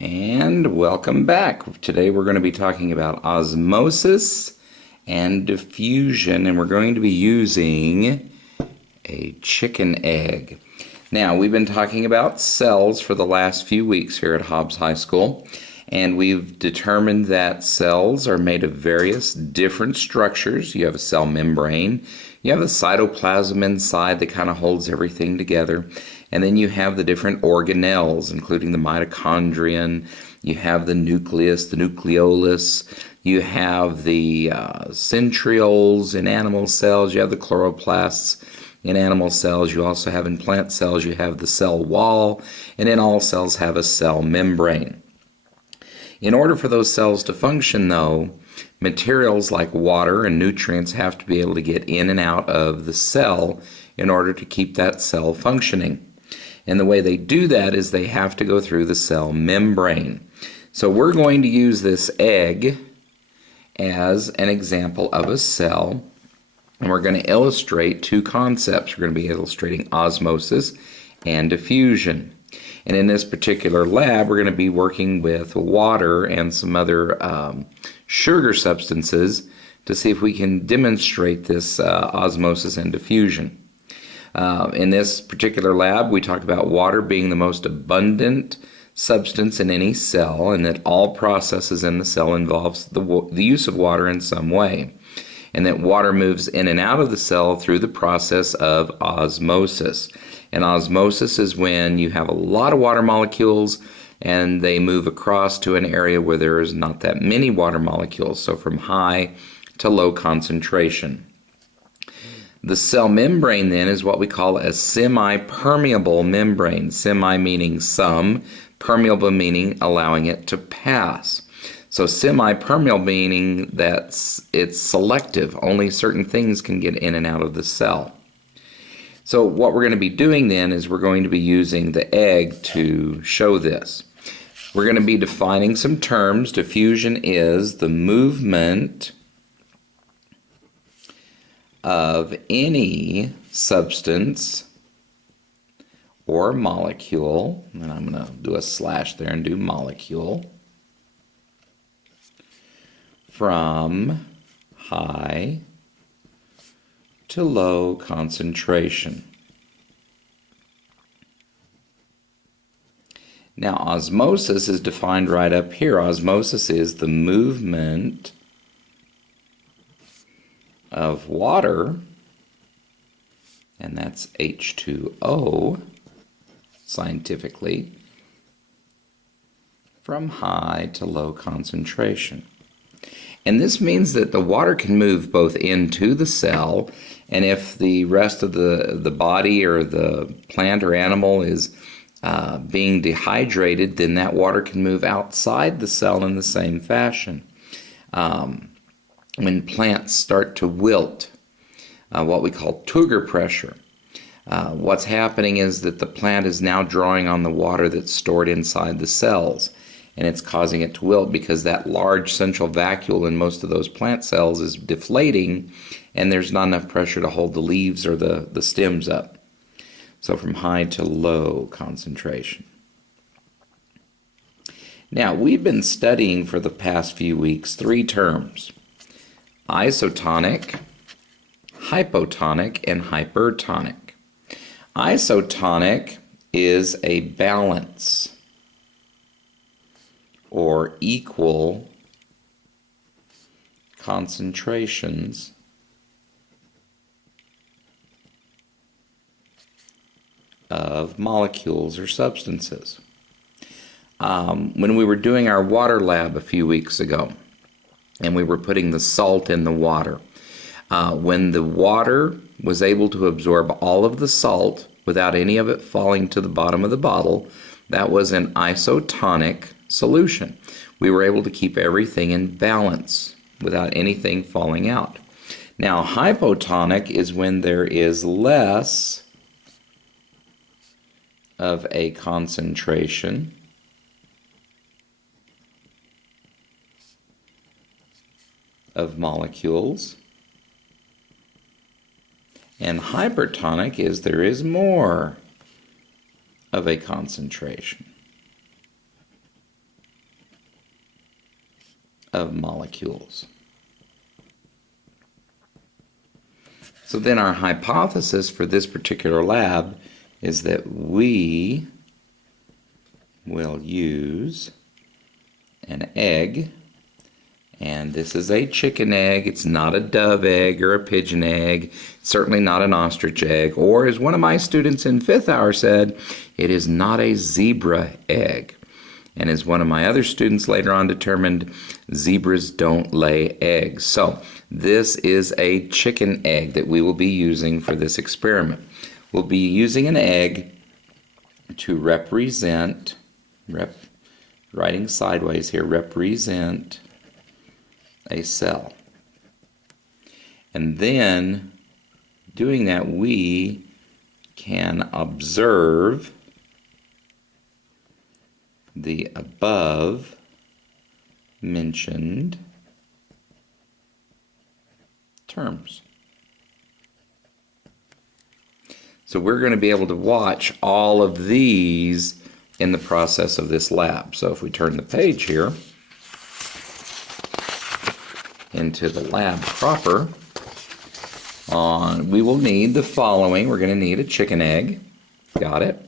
And welcome back. Today we're going to be talking about osmosis and diffusion, and we're going to be using a chicken egg. Now, we've been talking about cells for the last few weeks here at Hobbs High School, and we've determined that cells are made of various different structures. You have a cell membrane, you have the cytoplasm inside that kind of holds everything together, and then you have the different organelles, including the mitochondrion, you have the nucleus, the nucleolus, you have the centrioles in animal cells, you have the chloroplasts in animal cells, you also have in plant cells, you have the cell wall, and then all cells have a cell membrane. In order for those cells to function, though, materials like water and nutrients have to be able to get in and out of the cell in order to keep that cell functioning. And the way they do that is they have to go through the cell membrane. So we're going to use this egg as an example of a cell, and we're going to illustrate two concepts. We're going to be illustrating osmosis and diffusion. And in this particular lab, we're going to be working with water and some other sugar substances to see if we can demonstrate this osmosis and diffusion. In this particular lab, we talk about water being the most abundant substance in any cell, and that all processes in the cell involves the use of water in some way, and that water moves in and out of the cell through the process of osmosis. And osmosis is when you have a lot of water molecules and they move across to an area where there is not that many water molecules, so from high to low concentration. The cell membrane then is what we call a semi-permeable membrane. Semi meaning some, permeable meaning allowing it to pass. So semi-permeable meaning that it's selective. Only certain things can get in and out of the cell. So what we're going to be doing then is we're going to be using the egg to show this. We're going to be defining some terms. Diffusion is the movement of any substance or molecule, and I'm going to do a slash there and do molecule, from high to low concentration. Now, osmosis is defined right up here. Osmosis is the movement of water, and that's H2O scientifically, from high to low concentration. And this means that the water can move both into the cell, and if the rest of the body or the plant or animal is being dehydrated, then that water can move outside the cell in the same fashion. When plants start to wilt, what we call Tugger pressure, what's happening is that the plant is now drawing on the water that's stored inside the cells, and it's causing it to wilt because that large central vacuole in most of those plant cells is deflating, and there's not enough pressure to hold the leaves or the stems up. So from high to low concentration. Now, we've been studying for the past few weeks three terms: isotonic, hypotonic, and hypertonic. Isotonic is a balance or equal concentrations of molecules or substances. When we were doing our water lab a few weeks ago, and we were putting the salt in the water, when the water was able to absorb all of the salt without any of it falling to the bottom of the bottle, that was an isotonic solution. We were able to keep everything in balance without anything falling out. Now, hypotonic is when there is less of a concentration of molecules, and hypertonic is there is more of a concentration. of molecules. So then our hypothesis for this particular lab is that we will use an egg, and this is a chicken egg. It's not a dove egg or a pigeon egg. It's certainly not an ostrich egg, or as one of my students in 5th hour said, it is not a zebra egg. And as one of my other students later on determined, zebras don't lay eggs. So this is a chicken egg that we will be using for this experiment. We'll be using an egg to represent, writing sideways here, represent a cell. And then doing that, we can observe the above mentioned terms. So we're going to be able to watch all of these in the process of this lab. So if we turn the page here into the lab proper, we will need the following. We're going to need a chicken egg. Got it.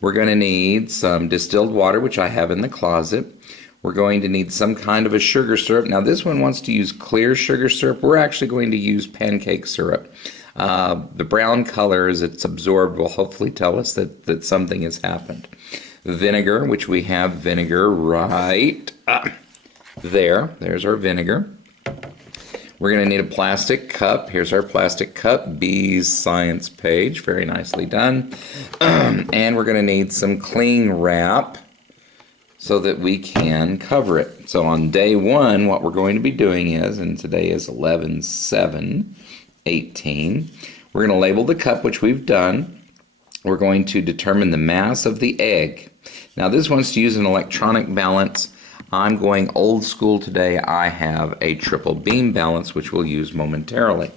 We're going to need some distilled water, which I have in the closet. We're going to need some kind of a sugar syrup. Now this one wants to use clear sugar syrup. We're actually going to use pancake syrup. The brown color as it's absorbed will hopefully tell us that something has happened. Vinegar, which we have vinegar right there. There's our vinegar. We're going to need a plastic cup. Here's our plastic cup, B's science page, very nicely done. And we're going to need some cling wrap so that we can cover it. So on day 1, what we're going to be doing is, and today is 11/7/18, we're going to label the cup, which we've done. We're going to determine the mass of the egg. Now this wants to use an electronic balance. I'm going old school today. I have a triple beam balance, which we'll use momentarily.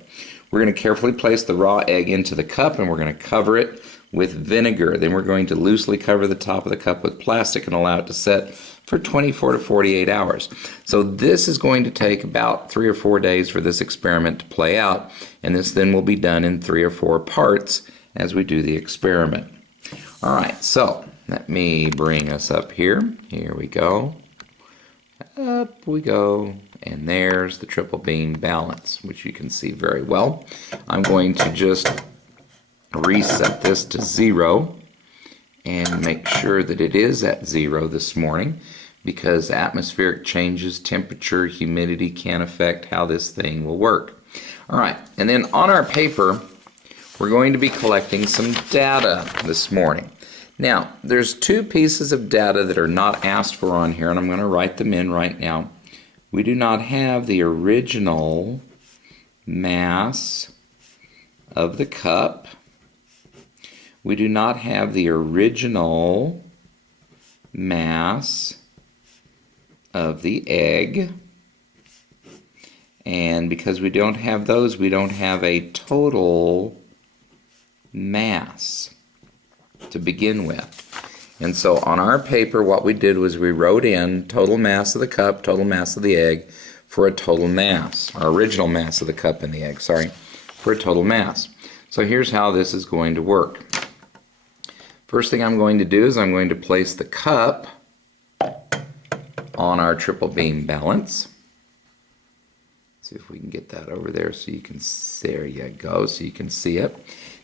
We're going to carefully place the raw egg into the cup, and we're going to cover it with vinegar. Then we're going to loosely cover the top of the cup with plastic and allow it to set for 24 to 48 hours. So this is going to take about 3 or 4 days for this experiment to play out, and this then will be done in 3 or 4 parts as we do the experiment. All right, so let me bring us up here. Here we go. Up we go, and there's the triple beam balance, which you can see very well. I'm going to just reset this to 0 and make sure that it is at 0 this morning, because atmospheric changes, temperature, humidity can affect how this thing will work. All right, and then on our paper, we're going to be collecting some data this morning. Now, there's 2 pieces of data that are not asked for on here, and I'm going to write them in right now. We do not have the original mass of the cup. We do not have the original mass of the egg. And because we don't have those, we don't have a total mass to begin with. And so on our paper, what we did was we wrote in total mass of the cup, total mass of the egg, for a total mass, our original mass of the cup and the egg, sorry, for a total mass. So here's how this is going to work. First thing I'm going to do is I'm going to place the cup on our triple beam balance. See if we can get that over there so you can, there you go, so you can see it.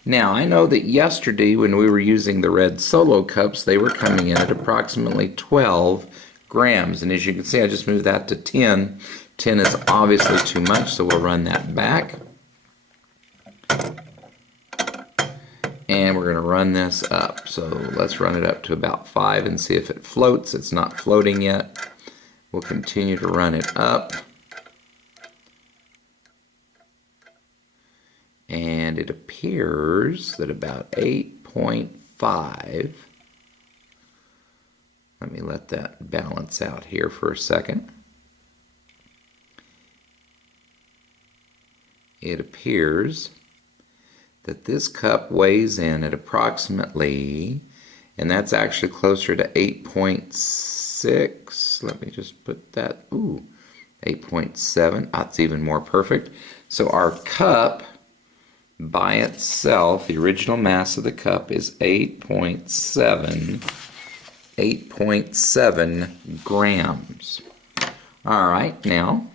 Now, I know that yesterday when we were using the red solo cups, they were coming in at approximately 12 grams. And as you can see, I just moved that to 10. 10 is obviously too much, so we'll run that back. And we're going to run this up. So let's run it up to about 5 and see if it floats. It's not floating yet. We'll continue to run it up. And it appears that about 8.5, let me let that balance out here for a second. It appears that this cup weighs in at approximately, and that's actually closer to 8.6. Let me just put that, 8.7. That's even more perfect. So our cup by itself, the original mass of the cup is 8.7 grams. All right, now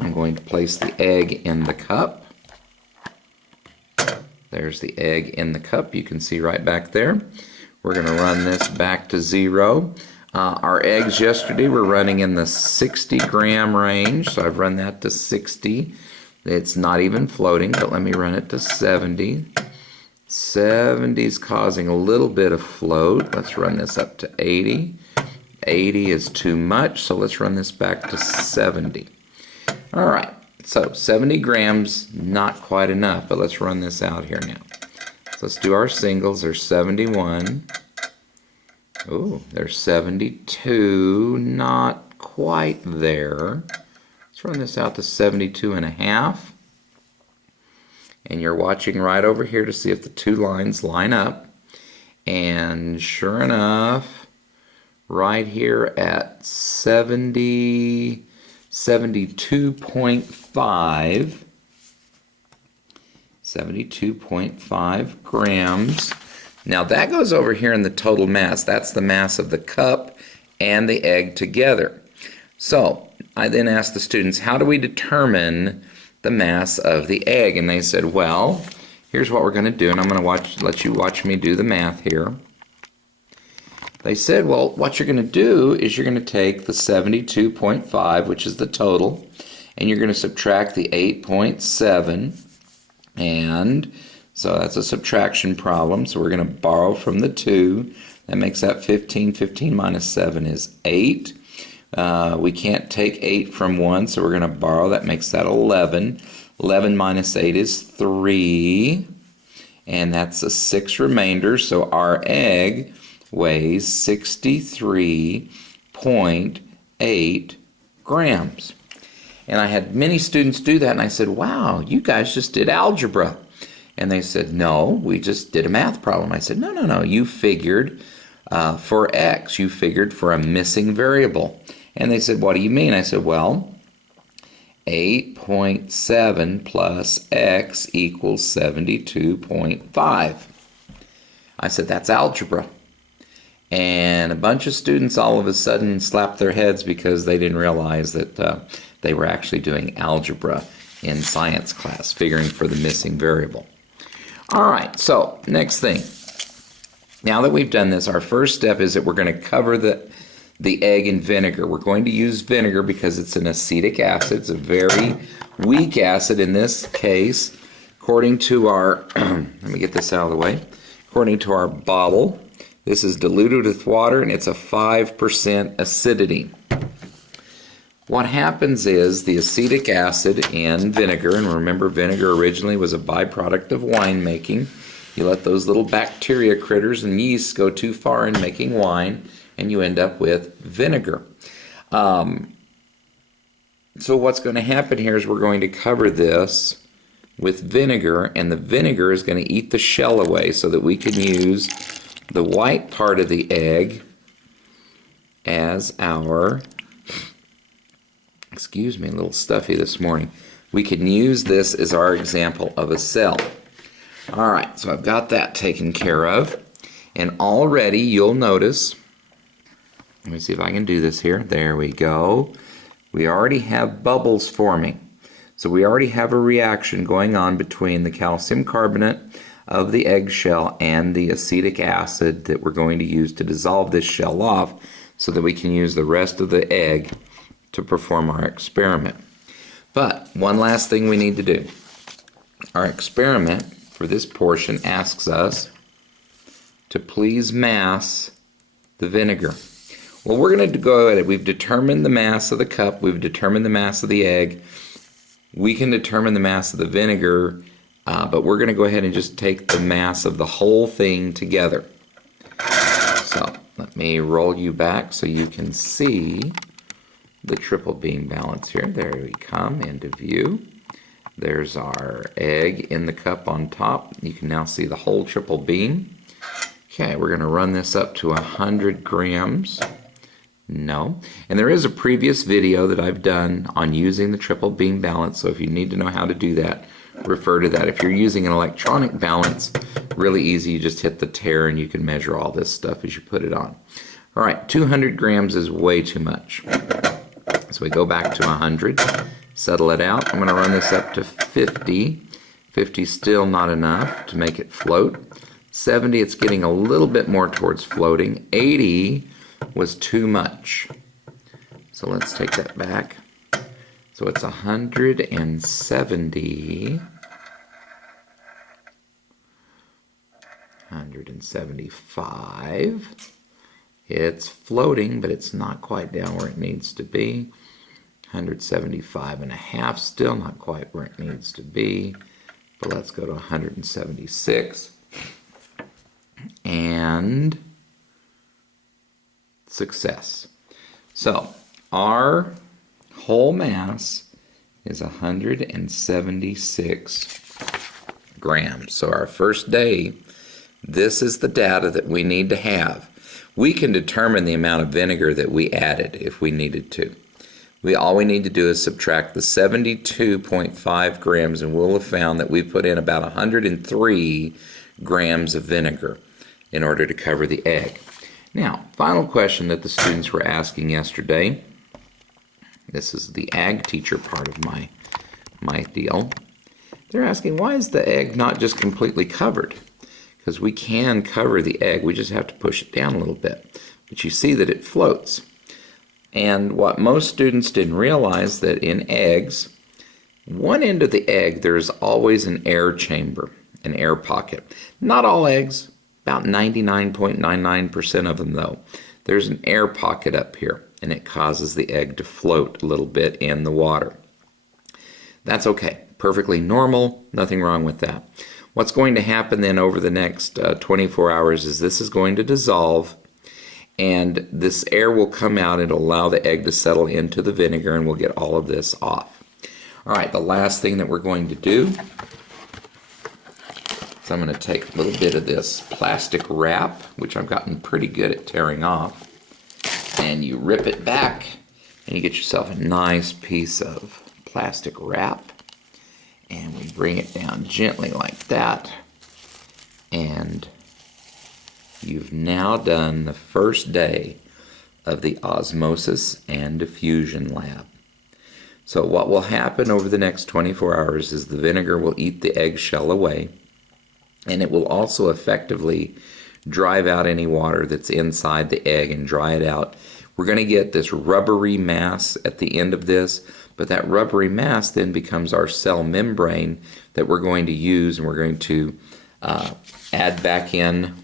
I'm going to place the egg in the cup. There's the egg in the cup. You can see right back there. We're going to run this back to 0. Our eggs yesterday were running in the 60 gram range, so I've run that to 60. It's not even floating, but let me run it to 70. 70 is causing a little bit of float. Let's run this up to 80. 80 is too much, so let's run this back to 70. All right, so 70 grams, not quite enough, but let's run this out here now. So let's do our singles. There's 71. Ooh, there's 72. Not quite there. Let's run this out to 72.5. And you're watching right over here to see if the two lines line up. And sure enough, right here at 72.5 grams. Now that goes over here in the total mass. That's the mass of the cup and the egg together. So I then asked the students, how do we determine the mass of the egg? And they said, well, here's what we're going to do, and I'm going to let you watch me do the math here. They said, well, what you're going to do is you're going to take the 72.5, which is the total, and you're going to subtract the 8.7, and so that's a subtraction problem, so we're going to borrow from the 2. That makes that 15. 15 minus 7 is 8. We can't take 8 from 1, so we're going to borrow. That makes that 11. 11 minus 8 is 3, and that's a 6 remainder, so our egg weighs 63.8 grams. And I had many students do that, and I said, wow, you guys just did algebra. And they said, no, we just did a math problem. I said, no, you figured for X, you figured for a missing variable. And they said, what do you mean? I said, well, 8.7 plus X equals 72.5. I said, that's algebra. And a bunch of students all of a sudden slapped their heads because they didn't realize that they were actually doing algebra in science class, figuring for the missing variable. All right, so next thing. Now that we've done this, our first step is that we're going to cover the egg in vinegar. We're going to use vinegar because it's an acetic acid. It's a very weak acid in this case. According to our, let me get this out of the way. According to our bottle, this is diluted with water and it's a 5% acidity. What happens is the acetic acid in vinegar, and remember vinegar originally was a byproduct of winemaking. You let those little bacteria critters and yeast go too far in making wine, and you end up with vinegar. So what's going to happen here is we're going to cover this with vinegar, and the vinegar is going to eat the shell away so that we can use the white part of the egg as our, excuse me, a little stuffy this morning. We can use this as our example of a cell. All right, so I've got that taken care of. And already you'll notice, let me see if I can do this here. There we go. We already have bubbles forming. So we already have a reaction going on between the calcium carbonate of the eggshell and the acetic acid that we're going to use to dissolve this shell off so that we can use the rest of the egg to perform our experiment. But one last thing we need to do. Our experiment for this portion asks us to please mass the vinegar. Well, we're going to go at it. We've determined the mass of the cup. We've determined the mass of the egg. We can determine the mass of the vinegar, but we're going to go ahead and just take the mass of the whole thing together. So let me roll you back so you can see the triple beam balance here. There we come into view. There's our egg in the cup on top. You can now see the whole triple beam. Okay, we're going to run this up to 100 grams. No. And there is a previous video that I've done on using the triple beam balance, so if you need to know how to do that, refer to that. If you're using an electronic balance, really easy, you just hit the tare and you can measure all this stuff as you put it on. All right, 200 grams is way too much. So we go back to 100, settle it out. I'm going to run this up to 50. 50 is still not enough to make it float. 70, it's getting a little bit more towards floating. 80 was too much. So let's take that back. So it's 170. 175. It's floating, but it's not quite down where it needs to be. 175 and a half, still not quite where it needs to be. But let's go to 176. And success. So our whole mass is 176 grams. So our first day, this is the data that we need to have. We can determine the amount of vinegar that we added if we needed to. All we need to do is subtract the 72.5 grams and we'll have found that we put in about 103 grams of vinegar in order to cover the egg. Now, final question that the students were asking yesterday. This is the ag teacher part of my deal. They're asking, why is the egg not just completely covered? Because we can cover the egg, we just have to push it down a little bit. But you see that it floats. And what most students didn't realize, that in eggs, one end of the egg there's always an air chamber, an air pocket. Not all eggs, about 99.99% of them though. There's an air pocket up here, and it causes the egg to float a little bit in the water. That's okay, perfectly normal, nothing wrong with that. What's going to happen then over the next 24 hours is this is going to dissolve, and this air will come out and allow the egg to settle into the vinegar, and we'll get all of this off. All right, the last thing that we're going to do is I'm going to take a little bit of this plastic wrap, which I've gotten pretty good at tearing off, and you rip it back, and you get yourself a nice piece of plastic wrap. And we bring it down gently like that. And you've now done the first day of the Osmosis and Diffusion lab. So what will happen over the next 24 hours is the vinegar will eat the eggshell away, and it will also effectively drive out any water that's inside the egg and dry it out. We're going to get this rubbery mass at the end of this, but that rubbery mass then becomes our cell membrane that we're going to use, and we're going to add back in.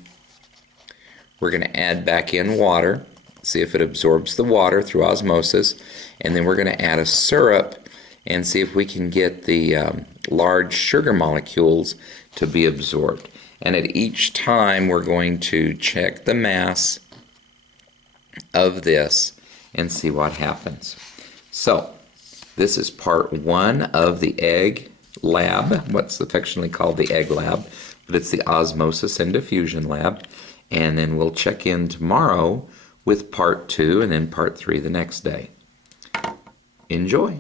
We're going to add back in water, see if it absorbs the water through osmosis, and then we're going to add a syrup and see if we can get the large sugar molecules to be absorbed. And at each time we're going to check the mass of this and see what happens. So this is part one of the egg lab, what's affectionately called the egg lab, but it's the Osmosis and Diffusion lab. And then we'll check in tomorrow with part two, and then part three the next day. Enjoy.